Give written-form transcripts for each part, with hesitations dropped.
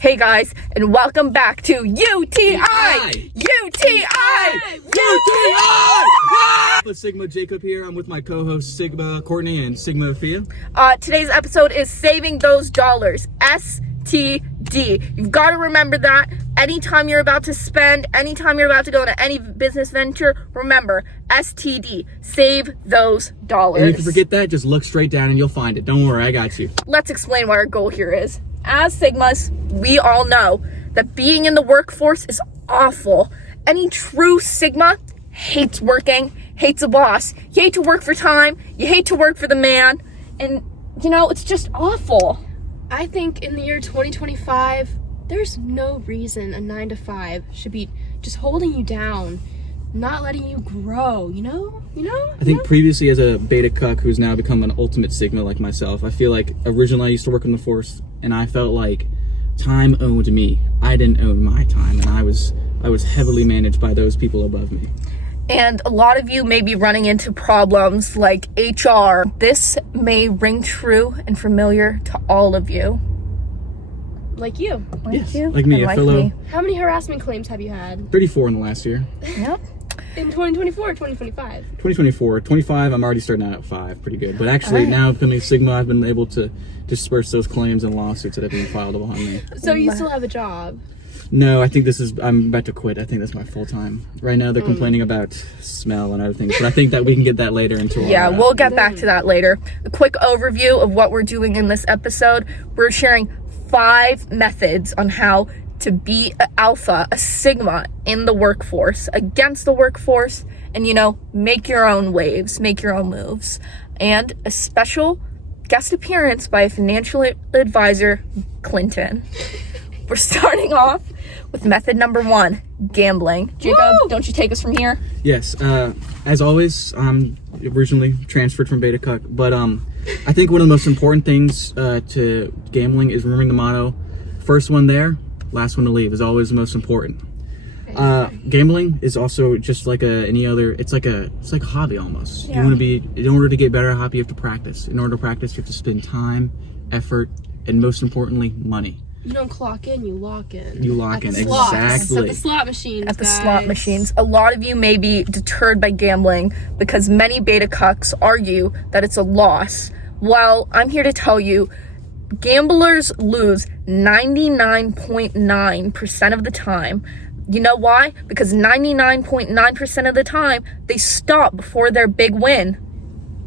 Hey guys, and welcome back to UTI! With Sigma Jacob here. I'm with my co-hosts Sigma Courtney and Sigma Fia. Today's episode is saving those dollars. STD. You've got to remember that. Anytime you're about to spend, anytime you're about to go into any business venture, remember, STD. Save those dollars. And if you forget that, just look straight down and you'll find it. Don't worry, I got you. Let's explain what our goal here is. As Sigmas, we all know that being in the workforce is awful. Any true Sigma hates working, hates a boss. You hate to work for time, you hate to work for the man, and, it's just awful. I think in the year 2025, there's no reason a 9-to-5 should be just holding you down, not letting you grow, I think previously as a beta cuck who's now become an ultimate Sigma like myself, I feel like originally I used to work in the force and I felt like time owned me. I didn't own my time, and I was heavily managed by those people above me. And a lot of you may be running into problems like HR. This may ring true and familiar to all of you. Like you. Yes, like me, a fellow. How many harassment claims have you had? 34 in the last year. Yep. In 2024 or 2025? 2024. 25, I'm already starting out at 5. Pretty good. But actually, now becoming a Sigma, I've been able to disperse those claims and lawsuits that have been filed upon me. So you still have a job? No, I think I'm about to quit. I think that's my full time. Right now, they're complaining about smell and other things, but I think that we can get that later into Yeah, we'll get back to that later. A quick overview of what we're doing in this episode. We're sharing 5 methods on how to be an alpha, a Sigma in the workforce, against the workforce, and, make your own waves, make your own moves. And a special guest appearance by a financial advisor, Clinton. We're starting off with method number 1, gambling. Jacob, don't you take us from here? Yes. As always, I'm originally transferred from Beta Cuck, but I think one of the most important things to gambling is remembering the motto: first one there, last one to leave, is always the most important. Gambling is also just like any other. It's like a hobby almost. Yeah. You want to be, in order to get better at a hobby, you have to practice. In order to practice, you have to spend time, effort, and most importantly, money. You don't clock in, you lock in. You lock in, slots. exactly. At the slot machines, At the guys. slot machines. A lot of you may be deterred by gambling because many beta cucks argue that it's a loss. Well, I'm here to tell you, gamblers lose 99.9% of the time. You know why? Because 99.9% of the time, they stop before their big win.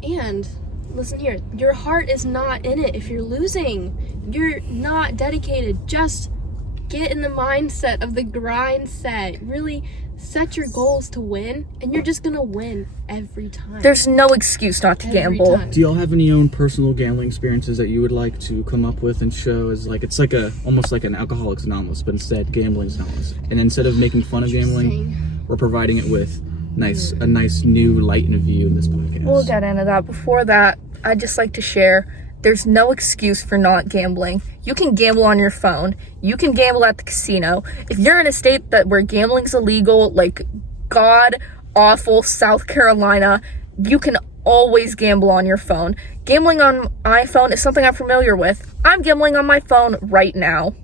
And listen here, your heart is not in it if you're losing. You're not dedicated. Just get in the mindset of the grind set. Really set your goals to win, and you're just gonna win every time. There's no excuse not to gamble. Time. Do y'all have any own personal gambling experiences that you would like to come up with and show as it's like almost like an Alcoholics Anonymous, but instead gambling's Anonymous. And instead of making fun of gambling, we're providing it with a nice new light and a view in this podcast. We'll get into that. Before that, I'd just like to share, there's no excuse for not gambling. You can gamble on your phone. You can gamble at the casino. If you're in a state where gambling's illegal, like god-awful South Carolina, you can always gamble on your phone. Gambling on iPhone is something I'm familiar with. I'm gambling on my phone right now.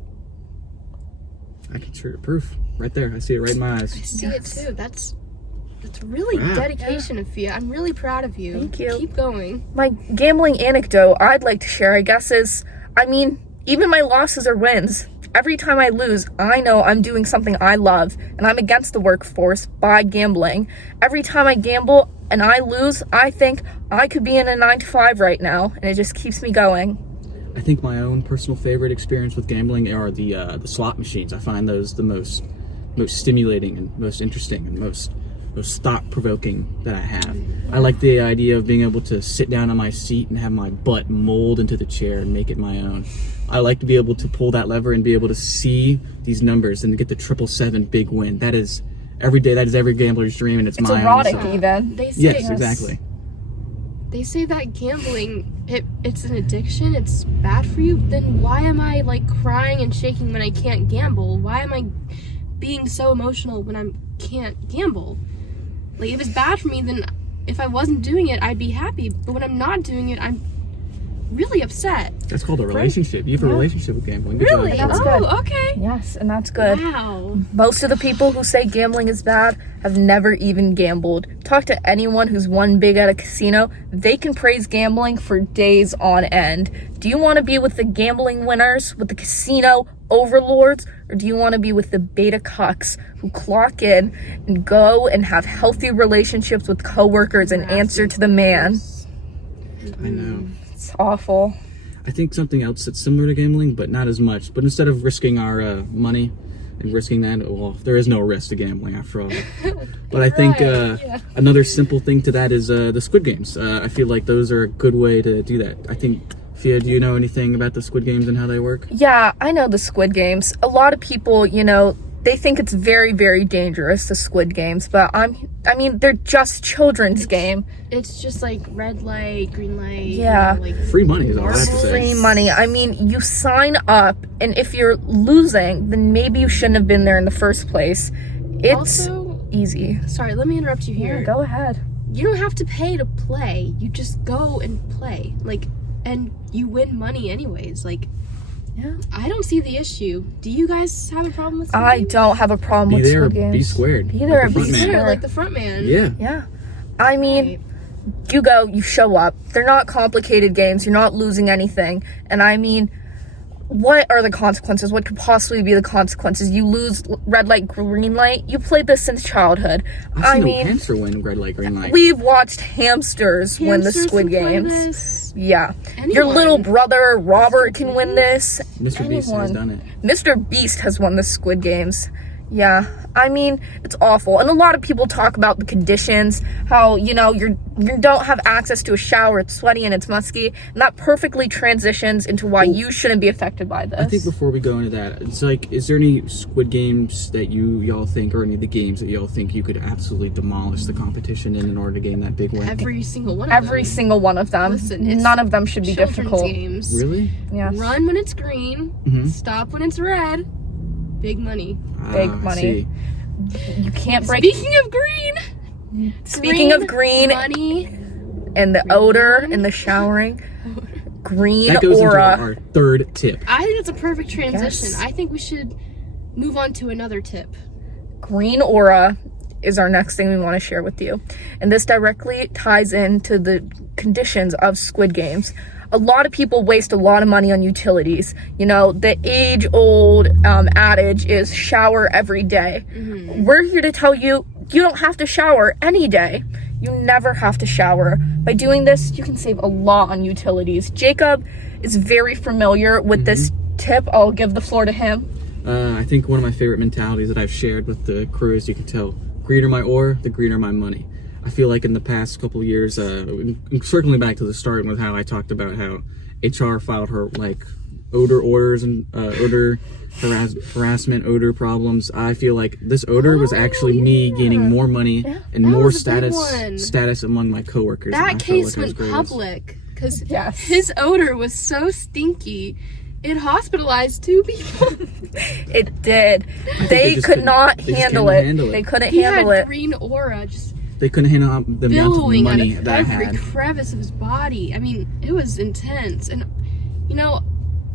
I can show you proof right there. I see it right in my eyes. I see it too. That's really dedication of you. I'm really proud of you. Thank you. Keep going. My gambling anecdote I'd like to share, I guess, is, even my losses are wins. Every time I lose, I know I'm doing something I love, and I'm against the workforce by gambling. Every time I gamble and I lose, I think I could be in a 9-to-5 right now, and it just keeps me going. I think my own personal favorite experience with gambling are the slot machines. I find those the most stimulating and most interesting and most thought-provoking that I have. I like the idea of being able to sit down on my seat and have my butt mold into the chair and make it my own. I like to be able to pull that lever and be able to see these numbers and to get the 777 big win. That is every day. That is every gambler's dream, and it's my erotic own. even. They say, Yes, exactly. They say that gambling, it's an addiction, it's bad for you. Then why am I crying and shaking when I can't gamble? Why am I being so emotional when I can't gamble? If it's bad for me, then if I wasn't doing it, I'd be happy. But when I'm not doing it, I'm really upset. That's called a relationship. You have a relationship with gambling. Good Really? job. That's Oh, good. okay. Yes, and that's good. Wow. Most of the people who say gambling is bad have never even gambled. Talk to anyone who's won big at a casino. They can praise gambling for days on end. Do you want to be with the gambling winners, with the casino overlords, or do you want to be with the beta cucks who clock in and go and have healthy relationships with coworkers and answer to the man? I know. It's awful. I think something else that's similar to gambling, but not as much. But instead of risking our money and risking that, well, there is no risk to gambling after all. But I think another simple thing to that is the Squid Games. I feel like those are a good way to do that. I think, Fia, do you know anything about the Squid Games and how they work? Yeah, I know the Squid Games. A lot of people, they think it's very, very dangerous, the Squid Games, but I mean, they're just children's game. It's just like red light, green light. Yeah. Free money is all I have to say. Free money. I mean, you sign up, and if you're losing, then maybe you shouldn't have been there in the first place. It's Also, easy. sorry, let me interrupt you here. Yeah, go ahead. You don't have to pay to play. You just go and play. And you win money anyways. Yeah. I don't see the issue. Do you guys have a problem with Squid I Games? don't have a problem Be with there, Squid Games. be squared. Be there, like the be front man. squared. Like the front man. Yeah. Yeah. I mean, you go, you show up. They're not complicated games. You're not losing anything. And I mean, what are the consequences? What could possibly be the consequences? You lose red light, green light. You played this since childhood. I've seen a hamster win red light, green light. We've watched hamsters win the Hamsters Squid can play Games. this. Yeah. Anyone. Your little brother, Robert, can win this. Mr. Beast has Anyone. done it. Mr. Beast has won the Squid Games. Yeah, I mean, it's awful. And a lot of people talk about the conditions, how, you don't have access to a shower, it's sweaty and it's musky, and that perfectly transitions into why you shouldn't be affected by this. I think before we go into that, it's like, is there any Squid Games that y'all think, or any of the games that y'all think you could absolutely demolish the competition in order to gain that big win? Every single one of Every them. single one of them. Listen, it's None of them should be Children's difficult. games. Really? Yes. Run when it's green. Mhm. Stop when it's red. Big money. Big I money. see. You can't break. Speaking of green. Money Money. and the odor and the showering. Green That goes aura. into our third tip. I think that's a perfect transition. Yes. I think we should move on to another tip. Green aura is our next thing we want to share with you. And this directly ties into the conditions of Squid Games. A lot of people waste a lot of money on utilities. The age-old adage is shower every day. Mm-hmm. We're here to tell you, you don't have to shower any day. You never have to shower. By doing this, you can save a lot on utilities. Jacob is very familiar with this tip. I'll give the floor to him. I think one of my favorite mentalities that I've shared with the crew is, you can tell, greener my ore, the greener my money. I feel like in the past couple of years, circling back to the start with how I talked about how HR filed her odor orders and odor harassment, odor problems. I feel like this odor was actually me gaining more money and That more was a big one. status among my coworkers. and I That felt case like I was went greatest. public because Yes. his odor was so stinky. It hospitalized 2 people. It did. they They just could couldn't- not they just handle couldn't it. handle it. They couldn't He handle had it. green aura just They couldn't handle the amount of billowing out money of that I every had. crevice of his body. I mean, it was intense. And,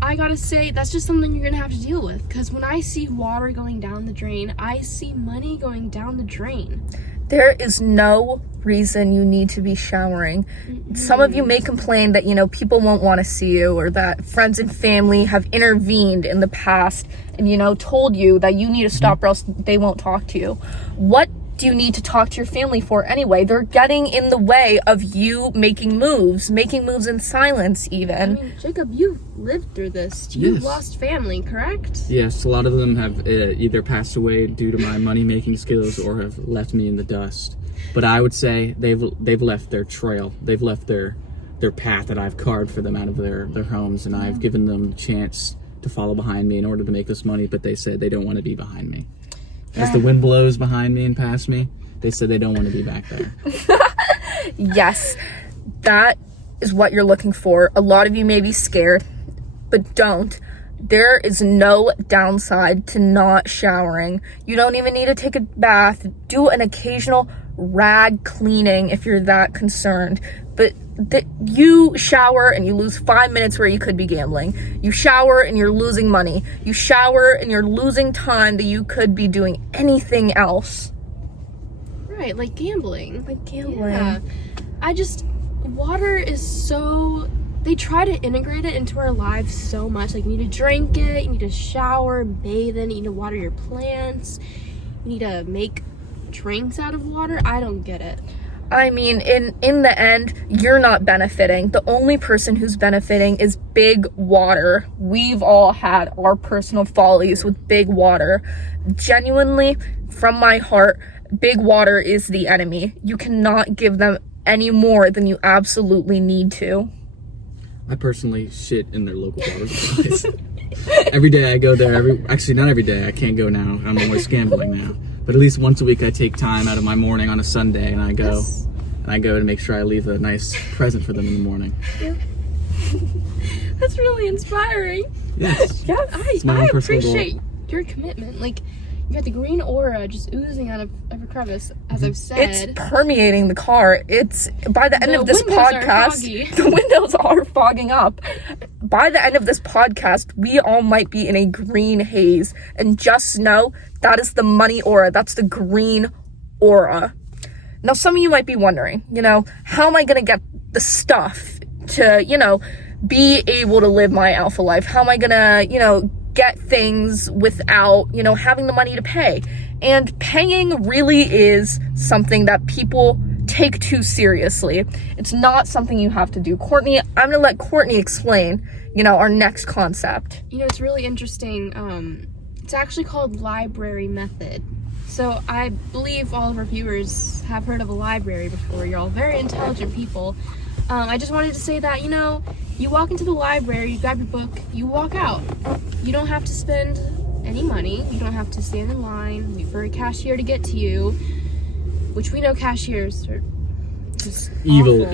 I gotta say, that's just something you're gonna have to deal with. Because when I see water going down the drain, I see money going down the drain. There is no reason you need to be showering. Some of you may complain that, people won't want to see you, or that friends and family have intervened in the past and, told you that you need to stop or else they won't talk to you. What do you need to talk to your family for anyway? They're getting in the way of you making moves in silence even. I mean, Jacob, you've lived through this. You've Yes. lost family, correct? Yes, a lot of them have either passed away due to my money-making skills or have left me in the dust. But I would say they've left their trail. They've left their path that I've carved for them out of their homes, and I've given them the chance to follow behind me in order to make this money, but they said they don't want to be behind me. As the wind blows behind me and past me, they said they don't want to be back there. Yes, that is what you're looking for. A lot of you may be scared, but don't. There is no downside to not showering. You don't even need to take a bath. Do an occasional rag cleaning if you're that concerned. But you shower and you lose 5 minutes where you could be gambling. You shower and you're losing money. You shower and you're losing time that you could be doing anything else. Right, like gambling. Yeah. Water is so, they try to integrate it into our lives so much. Like, you need to drink it, you need to shower, bathe in it, you need to water your plants, you need to make drinks out of water. I don't get it. I mean, in the end, you're not benefiting. The only person who's benefiting is big water. We've all had our personal follies with big water. Genuinely, from my heart, big water is the enemy. You cannot give them any more than you absolutely need to. I personally shit in their local water supplies. Every day I go there. Actually, not every day. I can't go now. I'm always gambling now. But at least once a week, I take time out of my morning on a Sunday, and I go, to make sure I leave a nice present for them in the morning. Yeah. That's really inspiring. Yes. Yeah, I appreciate your commitment. Like, you got the green aura just oozing out of every crevice, as I've said. It's permeating the car. It's, by the end of this podcast, the windows are fogging up. By the end of this podcast, we all might be in a green haze. And just know, that is the money aura. That's the green aura. Now, some of you might be wondering, how am I going to get the stuff to, be able to live my alpha life? How am I going to, get things without, having the money to pay? And paying really is something that people take too seriously. It's not something you have to do. Courtney, I'm going to let Courtney explain, our next concept. It's really interesting. It's actually called library method. So I believe all of our viewers have heard of a library before. You're all very intelligent people. I just wanted to say that, you walk into the library, you grab your book, you walk out. You don't have to spend any money. You don't have to stand in line, wait for a cashier to get to you, which we know cashiers are just evil.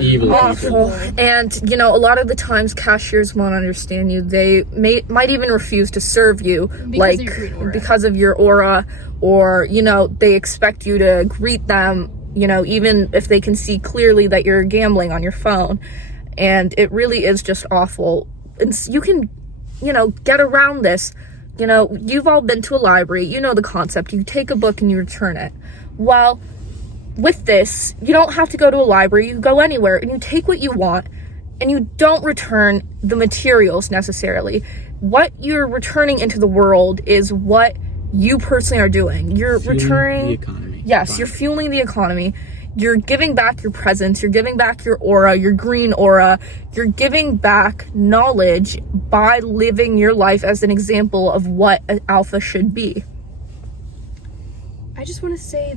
And, a lot of the times cashiers won't understand you. They might even refuse to serve you because of your aura, or, they expect you to greet them, even if they can see clearly that you're gambling on your phone. And it really is just awful. And you can, get around this. You've all been to a library. You know the concept. You take a book and you return it. Well, with this, you don't have to go to a library. You go anywhere and you take what you want, and you don't return the materials necessarily. What you're returning into the world is what you personally are doing. You're returning the economy. Yes, you're fueling the economy. You're giving back your presence. You're giving back your aura, your green aura. You're giving back knowledge by living your life as an example of what an alpha should be. I just want to say,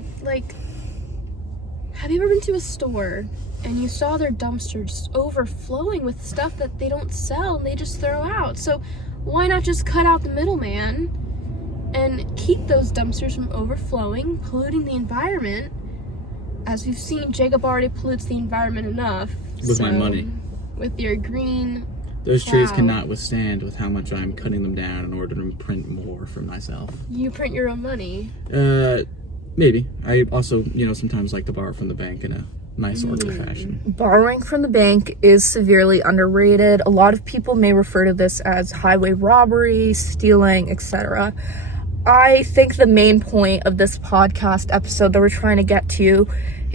have you ever been to a store and you saw their dumpster just overflowing with stuff that they don't sell and they just throw out? So why not just cut out the middleman and keep those dumpsters from overflowing, polluting the environment? As we've seen, Jacob already pollutes the environment enough. With my money. With your green Those cloud. trees cannot withstand with how much I'm cutting them down in order to print more for myself. You print your own money. Maybe. I also, sometimes like to borrow from the bank in a nice orderly fashion. Borrowing from the bank is severely underrated. A lot of people may refer to this as highway robbery, stealing, etc. I think the main point of this podcast episode that we're trying to get to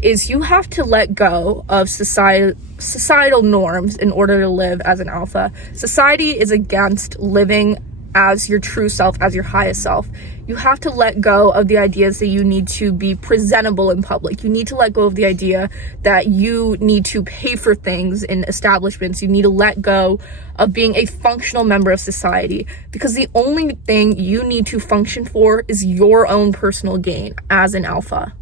is you have to let go of societal norms in order to live as an alpha. Society is against living as your true self, as your highest self. You have to let go of the ideas that you need to be presentable in public. You need to let go of the idea that you need to pay for things in establishments. You need to let go of being a functional member of society, because the only thing you need to function for is your own personal gain as an alpha.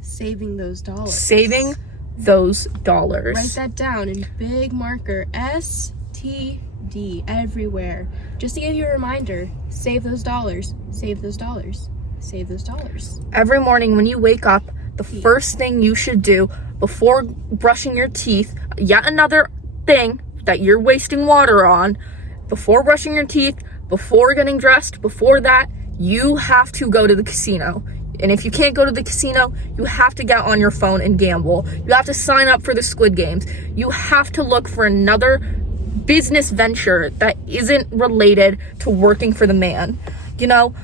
Saving those dollars. Saving those dollars. Write that down in big marker. STD everywhere. Just to give you a reminder, save those dollars. Save those dollars. Save those dollars. Every morning when you wake up, the first thing you should do before brushing your teeth, yet another thing that you're wasting water on, before brushing your teeth, before getting dressed, before that, you have to go to the casino. And if you can't go to the casino, you have to get on your phone and gamble. You have to sign up for the Squid Games. You have to look for another business venture that isn't related to working for the man, you know?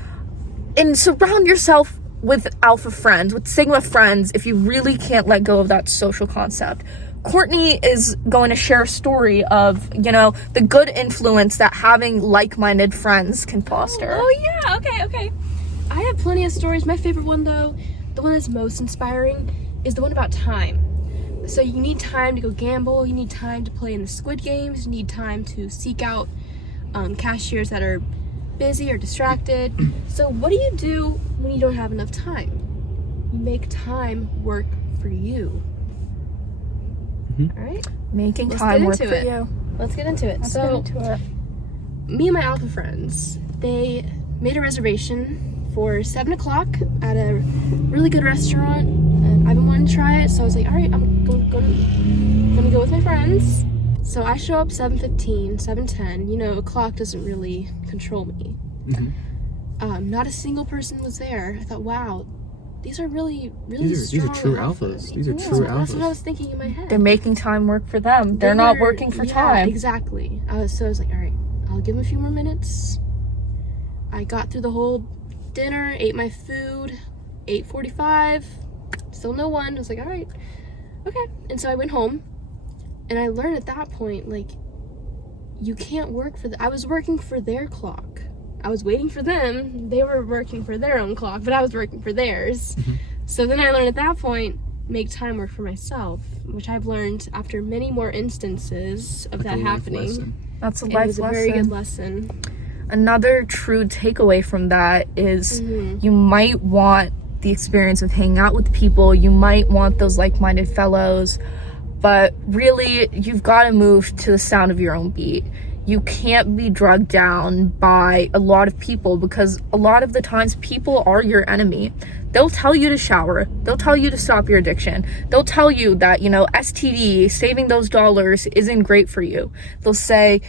And surround yourself with alpha friends, with sigma friends, if you really can't let go of that social concept. Courtney is going to share a story of, you know, the good influence that having like-minded friends can foster. Oh yeah, okay. I have plenty of stories. My favorite one, though, the one that's most inspiring, is the one about time. So you need time to go gamble, you need time to play in the Squid Games, you need time to seek out cashiers that are busy or distracted. So what do when you don't have enough time? You make time work for you. All right? Making time work for it. you. Let's get into it. Me and my alpha friends, they made a reservation for 7 o'clock at a really good restaurant, and I've been wanting to try it, so I was like, all right, I'm gonna go with my friends. So I show up 7:15, 7:10. You know, a clock doesn't really control me. Not a single person was there. I thought, wow, these are really These are true alphas. These are true alphas. That's what I was thinking in my head. They're making time work for them. They're not working for time. Exactly. I was like, all right, I'll give them a few more minutes. I got through the whole dinner, ate my food, 8:45, still no one. I was like, all right, okay. And so I went home, and I learned at that point, like, you can't work for I was working for their clock. I was waiting for them. They were working for their own clock, but I was working for theirs. So then I learned at that point, make time work for myself, which I've learned after many more instances of that happening. That's a life lesson. It was a very good lesson. Another true takeaway from that is you might want the experience of hanging out with people. You might want those like-minded fellows, but really you've got to move to the sound of your own beat. You can't be drugged down by a lot of people, because a lot of the times people are your enemy. They'll tell you to shower. They'll tell you to stop your addiction. They'll tell you that, you know, STD, saving those dollars isn't great for you. They'll say,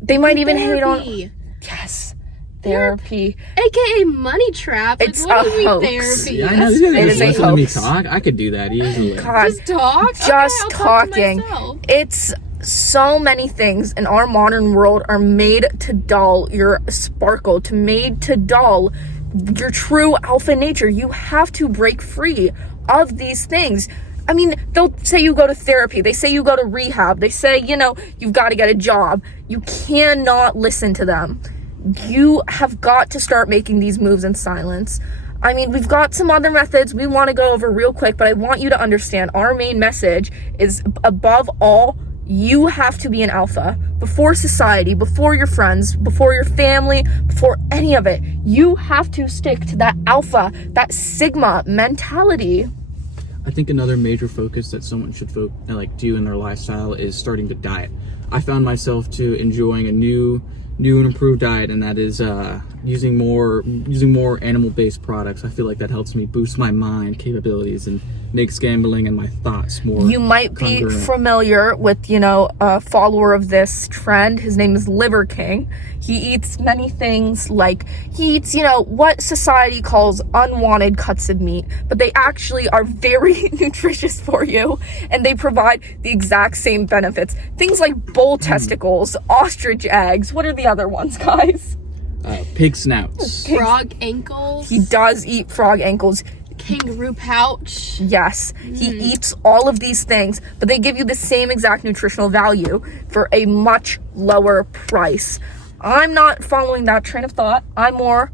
they might even hate on... Yes. Therapy. AKA money trap. Like, It's what a do you mean hoax. therapy? Yeah, I know. It is a Listen to me hoax. talk. I could do that easily. God, Just talk? just Okay, I'll talk to talking. myself. It's so many things in our modern world are made to dull your sparkle, made to dull your true alpha nature. You have to break free of these things. I mean, they'll say you go to therapy. They say you go to rehab. They say, you know, you've got to get a job. You cannot listen to them. You have got to start making these moves in silence. I mean, we've got some other methods we want to go over real quick, but I want you to understand our main message is, above all, you have to be an alpha before society, before your friends, before your family, before any of it. You have to stick to that alpha, that sigma mentality. I think another major focus that someone should do in their lifestyle is starting to diet. I found myself enjoying a new and improved diet, and that is using more animal-based products. I feel like that helps me boost my mind capabilities and makes gambling and my thoughts more You might be congruent. familiar with, you know, a follower of this trend. His name is Liver King. He eats many things, like he eats, you know, what society calls unwanted cuts of meat, but they actually are very nutritious for you, and they provide the exact same benefits. Things like bull testicles, ostrich eggs. What are the other ones, guys? Pig snouts. Frog ankles. He does eat frog ankles. Kangaroo pouch. Yes, he eats all of these things, but they give you the same exact nutritional value for a much lower price. I'm not following that train of thought. I'm more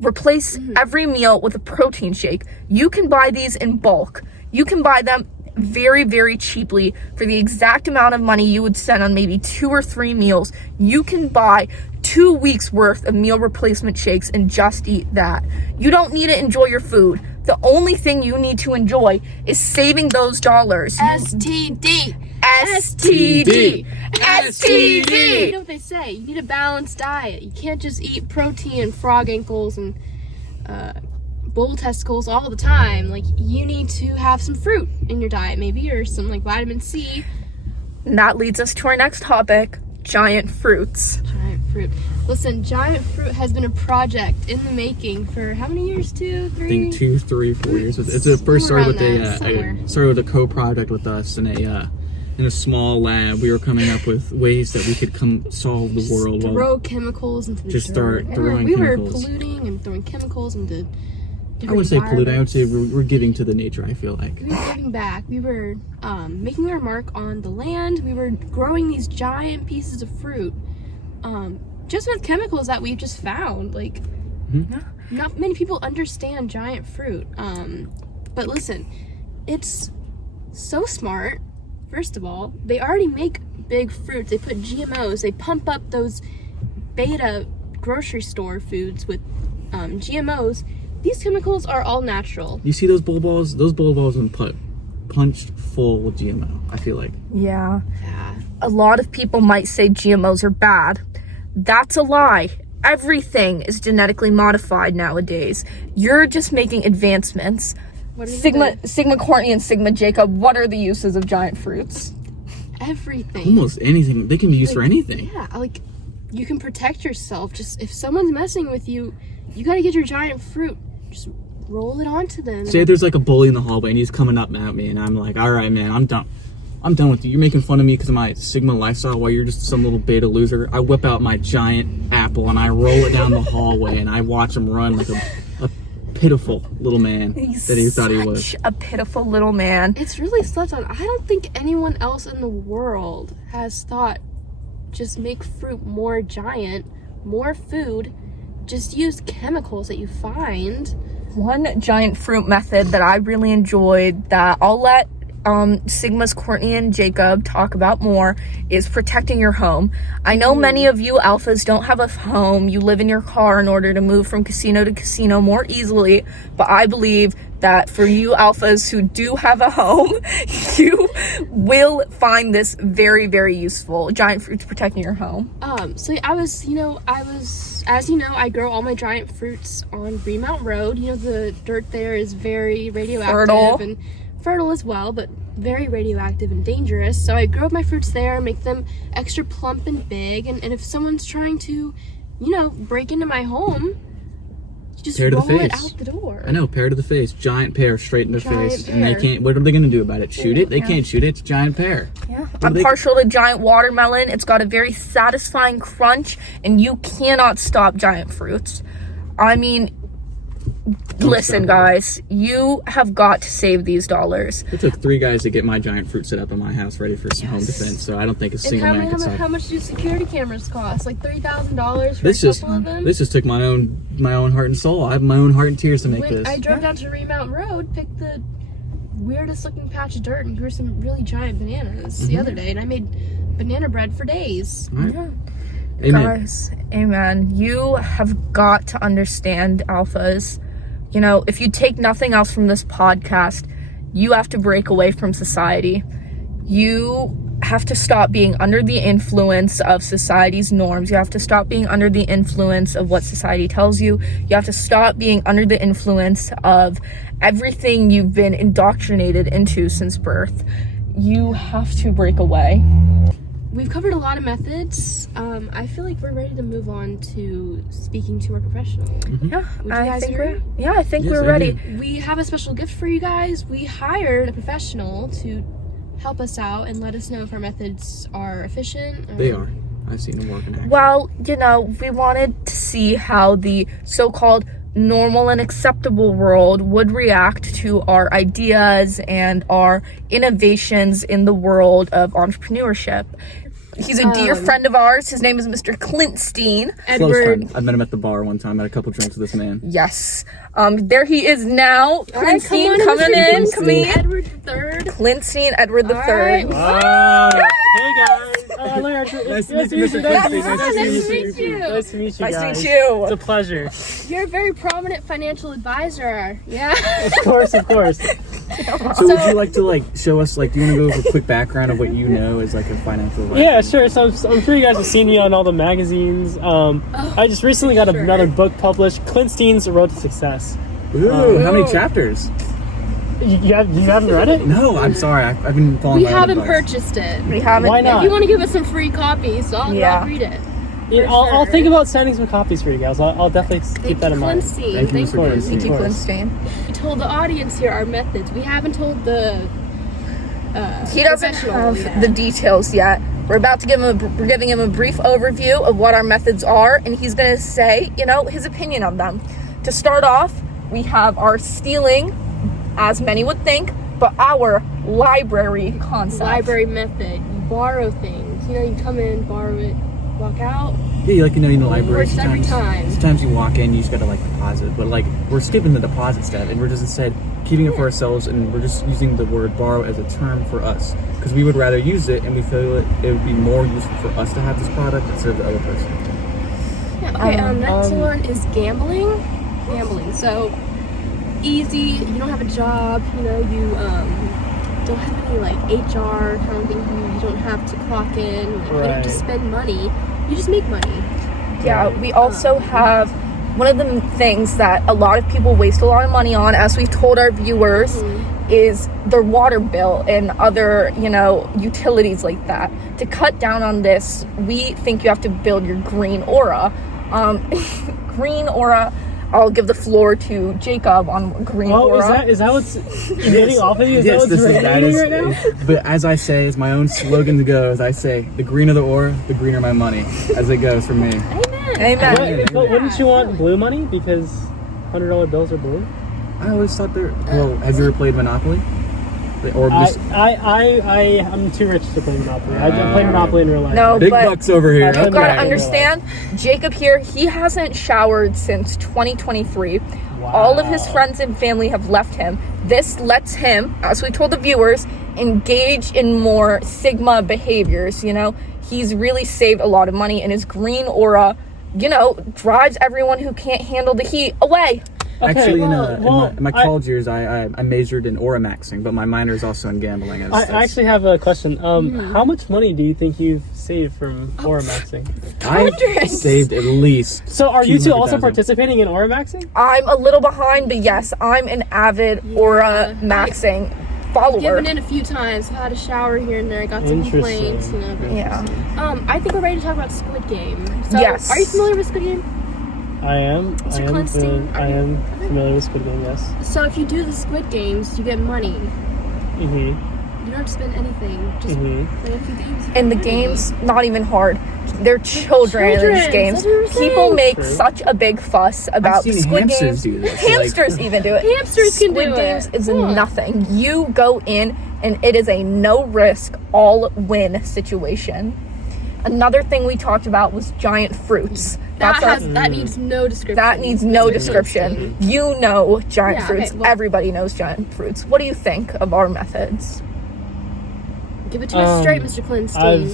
replace every meal with a protein shake. You can buy these in bulk. You can buy them very, very cheaply for the exact amount of money you would spend on maybe 2 or 3 meals. You can buy 2 weeks worth of meal replacement shakes and just eat that. You don't need to enjoy your food. The only thing you need to enjoy is saving those dollars. STD. STD. STD. You know what they say? You need a balanced diet. You can't just eat protein and frog ankles and bull testicles all the time. Like, you need to have some fruit in your diet, maybe, or some like vitamin C. And that leads us to our next topic, giant fruits. Giant fruit. Listen, giant fruit has been a project in the making for how many years? 2, 3? I think 2, 3, 4 years. It's a first started with a co-project with us in a small lab. We were coming up with ways that we could solve the world. Throw chemicals into the just start throwing we chemicals. were polluting and throwing chemicals into different I wouldn't say polluting. I would say environments. we're giving to the nature. I feel like We were giving back. We were making our mark on the land. We were growing these giant pieces of fruit, just with chemicals that we've just found. Like, not many people understand giant fruit. But listen, it's so smart. First of all, they already make big fruits. They put GMOs. They pump up those beta grocery store foods with GMOs. These chemicals are all natural. you see those bowl balls. Those bowl balls have been punched full with GMO. I feel like. Yeah. Yeah. A lot of people might say GMOs are bad. That's a lie. Everything is genetically modified nowadays. You're just making advancements. What is Sigma Courtney and Sigma Jacob, what are the uses of giant fruits? everything. Almost anything. They can be used for anything. Yeah, like you can protect yourself. Just if someone's messing with you, you gotta get your giant fruit. Just roll it onto them. Say there's like a bully in the hallway and he's coming up at me and I'm like, all right, man, I'm done. I'm done with you. You're making fun of me because of my Sigma lifestyle while you're just some little beta loser. I whip out my giant apple and I roll it down the hallway and I watch him run like a pitiful little man that he thought he was. Such a pitiful little man. It's really slept on. I don't think anyone else in the world has thought just make fruit more giant, more food, just use chemicals that you find. One giant fruit method that I really enjoyed that I'll let Sigma's Courtney and Jacob talk about more is protecting your home. I know many of you alphas don't have a home. You live in your car in order to move from casino to casino more easily, but I believe that for you alphas who do have a home, you will find this very, very useful. Giant fruits protecting your home. So I was, as you know, I grow all my giant fruits on Greenmount Road. You know, the dirt there is very radioactive and fertile as well, but very radioactive and dangerous. So I grow my fruits there, make them extra plump and big, and if someone's trying to, break into my home, you just Pear to the roll it face. out the door. I know, pear to the face, giant pear straight in their Giant face, and they pear. can't. What are they gonna do about it? Shoot it? They can't shoot it. It's a giant pear. Yeah. What I'm do they- partial to giant watermelon. It's got a very satisfying crunch, and you cannot stop giant fruits. I mean, listen, guys, you have got to save these dollars. It took 3 guys to get my giant fruit set up in my house ready for some home defense, so I don't think a And single man could how stop. much do security cameras cost? Like $3,000 for This a just couple of them? this just took my own heart and soul. I have my own heart and tears to make this. I drove down to Remount Road, picked the weirdest looking patch of dirt, and grew some really giant bananas the other day, and I made banana bread for days. All right. Yeah. Amen. Guys, amen. You have got to understand, alphas. If you take nothing else from this podcast, you have to break away from society. You have to stop being under the influence of society's norms. You have to stop being under the influence of what society tells you. You have to stop being under the influence of everything you've been indoctrinated into since birth. You have to break away. We've covered a lot of methods. I feel like we're ready to move on to speaking to our professional. Yeah, Would you guys agree? I think Yes, we're I ready. agree. We have a special gift for you guys. We hired a professional to help us out and let us know if our methods are efficient. They are. I've seen them work in action. Well, we wanted to see how the so-called normal and acceptable world would react to our ideas and our innovations in the world of entrepreneurship. He's a dear friend of ours. His name is Mr. Clint Steen. Close Edward. friend. I met him at the bar one time. I had a couple drinks with this man. Yes. There he is now. Clint Steen Come on, coming Mr. in. Clint Come in. Edward III. Clint Steen, Edward the right. Third. Hey guys! Nice to meet you, Mr. Dempsey. Nice to meet you. Nice to meet you Nice guys. to meet you. It's a pleasure. You're a very prominent financial advisor. Yeah. Of course, of course. So would you like to show us do you want to go over a quick background of what you know as a financial advisor? Yeah, sure. So I'm sure you guys have seen me on all the magazines. I just recently got another book published, Clint Steen's Road to Success. Ooh, how many chapters? You haven't read it? No, I'm sorry. I've been falling We by the haven't advice. purchased it. We haven't. Why If not? you want to give us some free copies, I'll read it. I'll think about sending some copies for you guys. I'll definitely keep that in mind. Thank you, Mr. Glenstein. Thank you, Glenstein. We told the audience here our methods. We haven't told the He doesn't professional have yet. the details yet. We're giving him a brief overview of what our methods are, and he's going to say, his opinion on them. To start off, we have our stealing, as many would think, but our library concept. Library method. You borrow things. You come in, borrow it, walk out. Yeah, in the library. Works every time. Sometimes you walk in, you just gotta deposit, but we're skipping the deposit step, and we're just instead keeping it for ourselves, and we're just using the word borrow as a term for us because we would rather use it, and we feel it would be more useful for us to have this product instead of the other person. Yeah, okay, next one is gambling. Gambling. So easy. You don't have a job. You don't have any HR kind of thing. You don't have to clock in. You don't have to spend money. You just make money. Yeah, we also have one of the things that a lot of people waste a lot of money on, as we've told our viewers, is their water bill and other, utilities like that. To cut down on this, we think you have to build your green aura. Green aura. I'll give the floor to Jacob on green aura. Is that what's getting off of you? Is that what's radiating right now? But as I say, as my own slogan goes, I say, the greener the aura, the greener my money, as it goes for me. Amen. But wouldn't you want blue money because $100 bills are blue? I always thought have you ever played Monopoly? I'm too rich to play Monopoly. I play Monopoly in real life. No, Big but bucks over here. you've got to understand, Jacob here, he hasn't showered since 2023. Wow. All of his friends and family have left him. This lets him, as we told the viewers, engage in more Sigma behaviors. He's really saved a lot of money, and his green aura, drives everyone who can't handle the heat away. Okay, Actually, in my college years, I majored in aura maxing, but my minor is also in gambling. I actually have a question. How much money do you think you've saved from aura maxing? I've saved at least. So are you two also 200,000. participating in aura maxing? I'm a little behind, but yes, I'm an avid aura maxing follower. Given it a few times. I've had a shower here and there. Got some complaints. Yeah. I think we're ready to talk about Squid Game. So, Yes. Are you familiar with Squid Game? I am. Mr. I am Clinstein, familiar with Squid Game, yes. So if you do the Squid Games, you get money. Mm-hmm. You don't have to spend anything. Just play a few games. And the game's not even hard. They're children in these games. That's what we're saying. People make True. such a big fuss about I've seen Squid hamsters Games. do this. Hamsters even do it. Hamsters can do Squid Games it. is Come on. nothing. You go in and it is a no risk, all win situation. Another thing we talked about was giant fruits. That needs no description. That needs no description. You know giant Yeah, fruits. okay, well- Everybody knows giant fruits. What do you think of our methods? Give it to us straight, Mr. Clinstein.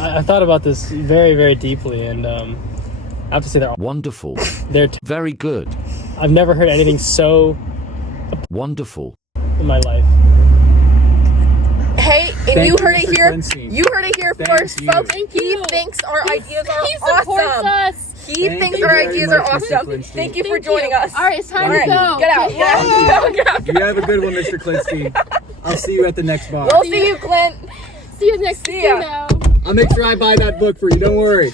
I thought about this very, very deeply, and I have to say Wonderful. they're Very good. I've never heard anything so Wonderful. in my life. Hey, and Thank you you, heard it Mr. here. Clinstein. You heard it here Thank first, you. folks. Thank He you. thinks our ideas are He supports awesome. us. He Thank thinks you our very ideas much, are Mr. awesome. Clinstein. Thank you for Thank joining you. us. All right, it's time All right, to go. get out. Get out. You have a good one, Mr. Clinstein. I'll see you at the next bar. We'll see you, Clint. See you next See ya. now. I'll make sure I buy that book for you. Don't worry.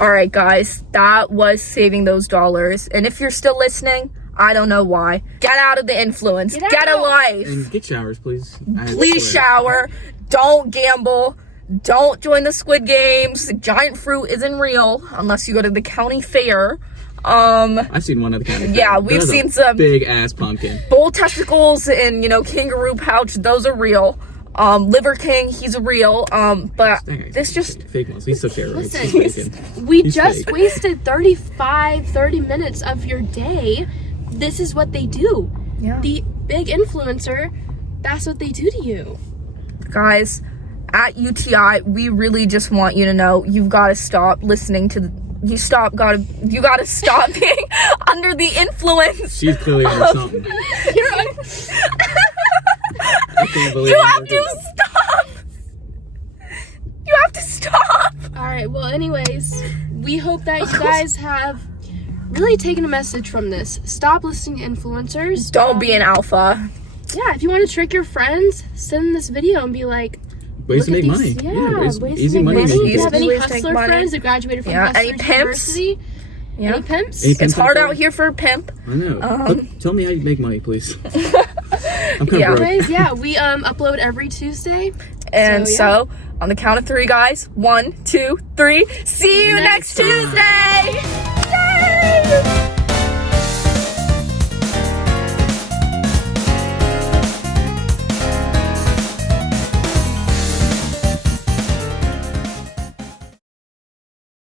All right, guys, that was saving those dollars. And if you're still listening, I don't know why. Get out of the influence. Get Get a out. life. And get showers, please. Please shower. Don't gamble. Don't join the Squid Games. Giant fruit isn't real unless you go to the county fair. I've seen one of the kind of Yeah, we've seen some big ass pumpkin. bull testicles and kangaroo pouch. Those are real. Liver King, he's real. But this just fake ones. He's so terrible. Listen, He's faking. We He's just fake. wasted 30 minutes of your day. This is what they do. Yeah. The big influencer, that's what they do to you. guys, at UTI, we really just want you to know you've got to stop listening to you gotta stop being under the influence. She's clearly under something. I can't believe You it. have to stop. You have to stop. All right, well, anyways, we hope that you guys have really taken a message from this. Stop listening to influencers. Don't be an alpha. Yeah, if you want to trick your friends, send them this video and be like, Ways to look make at money. these- Yeah, ways easy to money. make money. making Do you have business. any Ways to make hustler money. friends that graduated from Yeah, any Hustlers pimps? University? Yeah. Any pimps? Any It's pimps hard there? out here for a pimp. I know. Tell me how you make money, please. I'm kind Yeah. of broke. Anyways, yeah, we upload every Tuesday. And So, so, on the count of 3, guys, 1, 2, 3, see you next time. Tuesday!